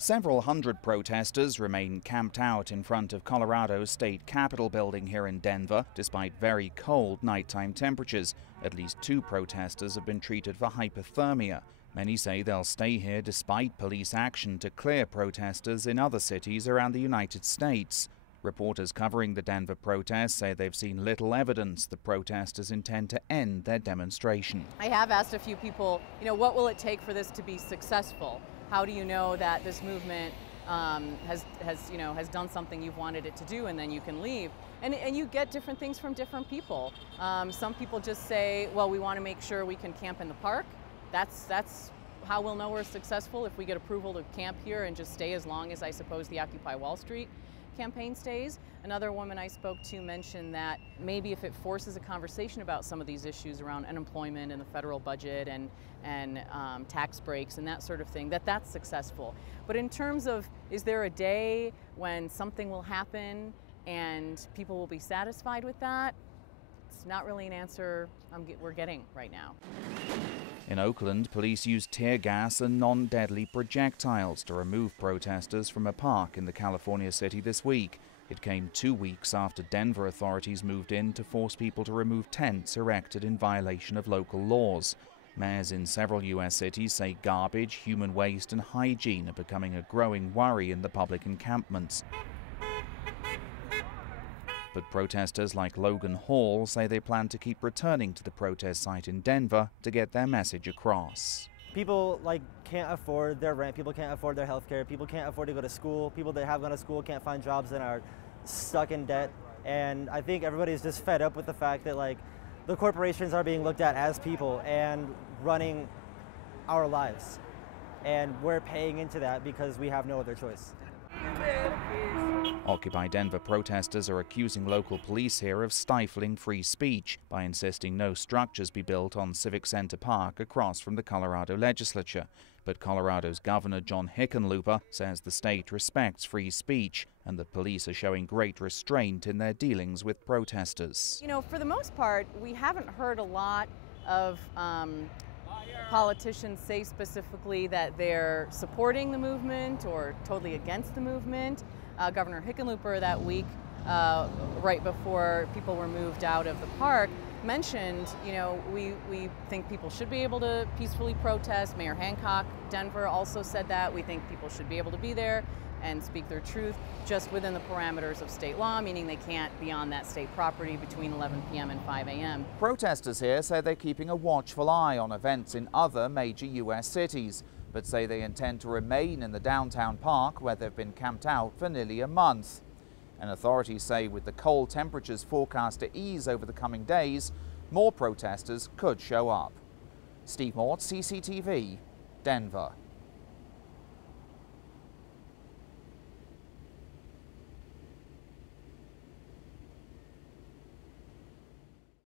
Several hundred protesters remain camped out in front of Colorado's state capitol building here in Denver, despite very cold nighttime temperatures. At least 2 protesters have been treated for hypothermia. Many say they'll stay here despite police action to clear protesters in other cities around the United States. Reporters covering the Denver protests say they've seen little evidence the protesters intend to end their demonstration. I have asked a few people, what will it take for this to be successful? How do you know that this movement has done something you've wanted it to do, and then you can leave? And you get different things from different people. Some people just say, well, we want to make sure we can camp in the park. That's how we'll know we're successful, if we get approval to camp here and just stay as long as, I suppose, the Occupy Wall Street campaign stays. Another woman I spoke to mentioned that maybe if it forces a conversation about some of these issues around unemployment and the federal budget and tax breaks and that sort of thing, that's successful. But in terms of, is there a day when something will happen and people will be satisfied with that? It's not really an answer we're getting right now. In Oakland, police used tear gas and non-deadly projectiles to remove protesters from a park in the California city this week. It came 2 weeks after Denver authorities moved in to force people to remove tents erected in violation of local laws. Mayors in several U.S. cities say garbage, human waste and hygiene are becoming a growing worry in the public encampments. But protesters like Logan Hall say they plan to keep returning to the protest site in Denver to get their message across. People can't afford their rent, people can't afford their health care, people can't afford to go to school, people that have gone to school can't find jobs and are stuck in debt. And I think everybody's just fed up with the fact that the corporations are being looked at as people and running our lives. And we're paying into that because we have no other choice. Occupy Denver protesters are accusing local police here of stifling free speech by insisting no structures be built on Civic Center Park across from the Colorado legislature. But Colorado's Governor John Hickenlooper says the state respects free speech and that police are showing great restraint in their dealings with protesters. For the most part, we haven't heard a lot of politicians say specifically that they're supporting the movement or totally against the movement. Governor Hickenlooper that week, right before people were moved out of the park, mentioned, we think people should be able to peacefully protest. Mayor Hancock, Denver, also said that. We think people should be able to be there and speak their truth just within the parameters of state law, meaning they can't be on that state property between 11 p.m. and 5 a.m. Protesters here say they're keeping a watchful eye on events in other major U.S. cities, but say they intend to remain in the downtown park where they've been camped out for nearly a month. And authorities say with the cold temperatures forecast to ease over the coming days, more protesters could show up. Steve Mort, CCTV, Denver.